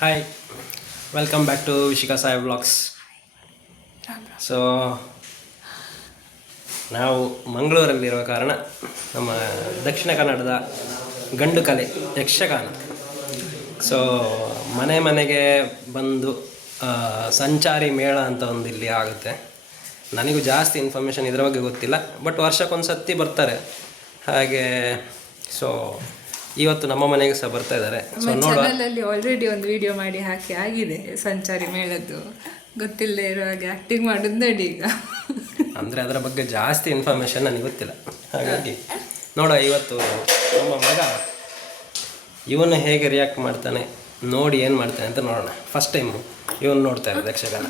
Hi, welcome back to Vishika Sai vlogs. So ನಾವು ಮಂಗಳೂರಲ್ಲಿರುವ ಕಾರಣ ನಮ್ಮ ದಕ್ಷಿಣ ಕನ್ನಡದ ಗಂಡು ಕಲೆ ಯಕ್ಷಗಾನ. ಸೊ ಮನೆ ಮನೆಗೆ ಬಂದು ಸಂಚಾರಿ ಮೇಳ ಅಂತ ಒಂದು ಇಲ್ಲಿ ಆಗುತ್ತೆ. ನನಗೂ ಜಾಸ್ತಿ ಇನ್ಫಾರ್ಮೇಷನ್ ಇದರ ಬಗ್ಗೆ ಗೊತ್ತಿಲ್ಲ, ಬಟ್ ವರ್ಷಕ್ಕೊಂದು ಸತಿ ಬರ್ತಾರೆ ಹಾಗೆ. ಸೊ ಇವತ್ತು ನಮ್ಮ ಮನೆಗೆ ಸಹ ಬರ್ತಾ ಇದ್ದಾರೆ. ಸೊ ಚಾನಲಲ್ಲಿ ಆಲ್ರೆಡಿ ಒಂದು ವಿಡಿಯೋ ಮಾಡಿ ಹಾಕಿ ಆಗಿದೆ ಸಂಚಾರಿ ಮೇಳದ್ದು. ಗೊತ್ತಿಲ್ಲದೆ ಇರುವಾಗ ಆ್ಯಕ್ಟಿಂಗ್ ಮಾಡೋದು ನೋಡಿ ಈಗ. ಅಂದರೆ ಅದರ ಬಗ್ಗೆ ಜಾಸ್ತಿ ಇನ್ಫಾರ್ಮೇಷನ್ ನನಗೆ ಗೊತ್ತಿಲ್ಲ, ಹಾಗಾಗಿ ನೋಡುವ ಇವತ್ತು ನಮ್ಮ ಮಗ ಇವನು ಹೇಗೆ ರಿಯಾಕ್ಟ್ ಮಾಡ್ತಾನೆ ನೋಡಿ ಏನು ಮಾಡ್ತಾನೆ ಅಂತ ನೋಡೋಣ. ಫಸ್ಟ್ ಟೈಮ್ ಇವನು ನೋಡ್ತಾ ಇರೋದು ಯಕ್ಷಗಾನ.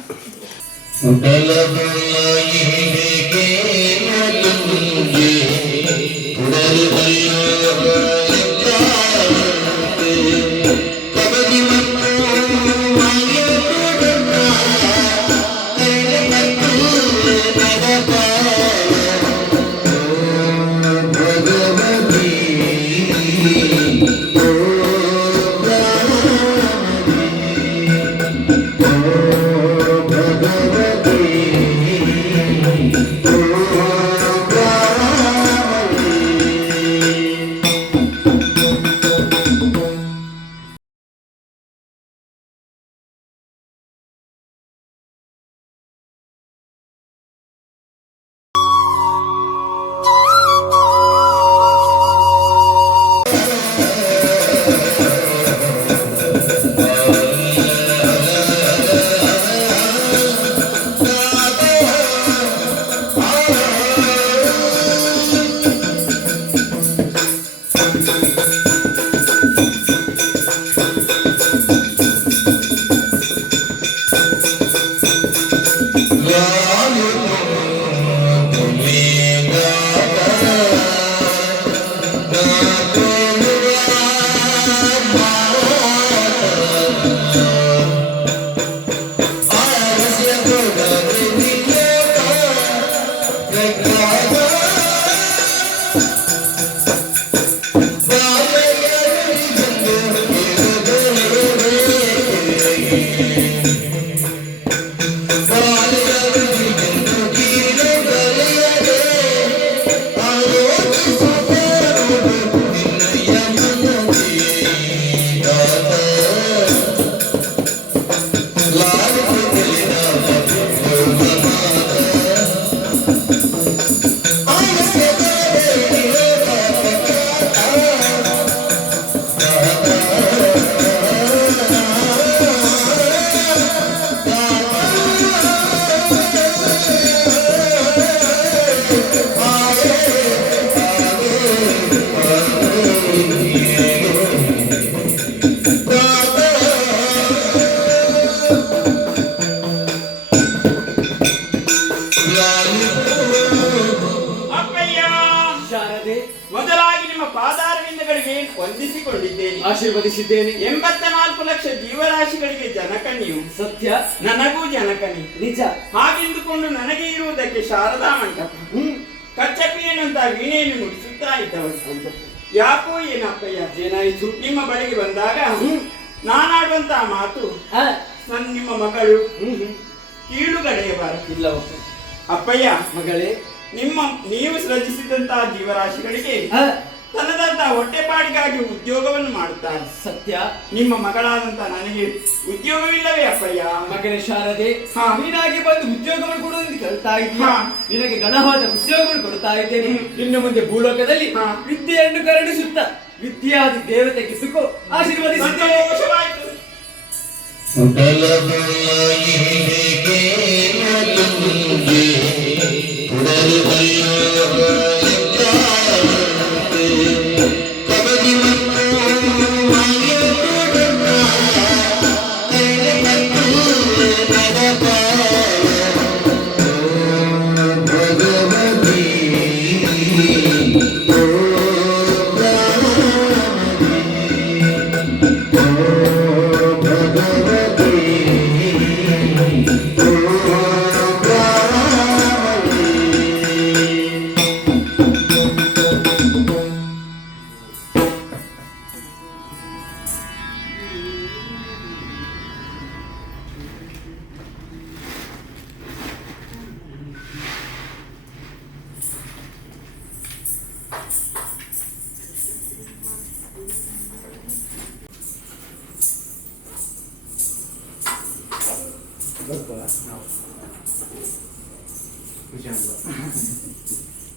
ಮೊದಲಾಗಿ ನಿಮ್ಮ ಪಾದಾರವಿಂದಗಳಿಗೆ ವಂದಿಸಿಕೊಂಡಿದ್ದೇನೆ, ಆಶೀರ್ವದಿಸಿದ್ದೇನೆ. 84 ಲಕ್ಷ ಜೀವರಾಶಿಗಳಿಗೆ ಜನಕನಿಯು ಸತ್ಯ, ನನಗೂ ಜನಕನಿ ನಿಜ. ಹಾಗೆಂದುಕೊಂಡು ನನಗೆ ಇರುವುದಕ್ಕೆ ಶಾರದಾ ಮಂಟಪ, ಕಚ್ಚಪಿಯನಂತ ವೀಣೆಯನ್ನು ನುಡಿಸುತ್ತಾ ಇದ್ದವರು. ಯಾಕೋ ಏನಪ್ಪಯ್ಯ, ಏನಾಯಿತು? ನಿಮ್ಮ ಬಳಿಗೆ ಬಂದಾಗ ನಾನಾಡುವಂತಹ ಮಾತು ನಿಮ್ಮ ಮಗಳು ಕೀಳುಗಡೆಯಬಾರದು. ಇಲ್ಲ ಅಪ್ಪಯ್ಯ, ಮಗಳೇ, ನೀವು ಸೃಜಿಸಿದಂತಹ ಜೀವರಾಶಿಗಳಿಗೆ ತನ್ನದಂತಹ ಹೊಟ್ಟೆಪಾಡಿಗಾಗಿ ಉದ್ಯೋಗವನ್ನು ಮಾಡುತ್ತಾರೆ. ಸತ್ಯ. ನಿಮ್ಮ ಮಗಳಾದಂತ ನನಗೆ ಉದ್ಯೋಗವಿಲ್ಲವೇ ಅಪ್ಪಯ್ಯ? ಮಗಳೇ ಶಾರದೆ, ನೀನಾಗಿ ಬಂದು ಉದ್ಯೋಗವನ್ನು ಕೊಡುವುದನ್ನು ಕೇಳ್ತಾ ಇದ್ದೀಯ. ನಿನಗೆ ಘನವಾದ ಉದ್ಯೋಗವನ್ನು ಕೊಡ್ತಾ ಇದ್ದೇನೆ. ಇನ್ನು ಮುಂದೆ ಭೂಲೋಕದಲ್ಲಿ ವಿದ್ಯೆಯನ್ನು ಕರುಣಿಸುತ್ತ ವಿದ್ಯಾದಿ ದೇವತೆ ಕಿಸುಕೋ ಆಶೀರ್ವದಿಸಿದ್ದೇನೆ.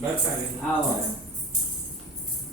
ಬರ್ತಾರೆ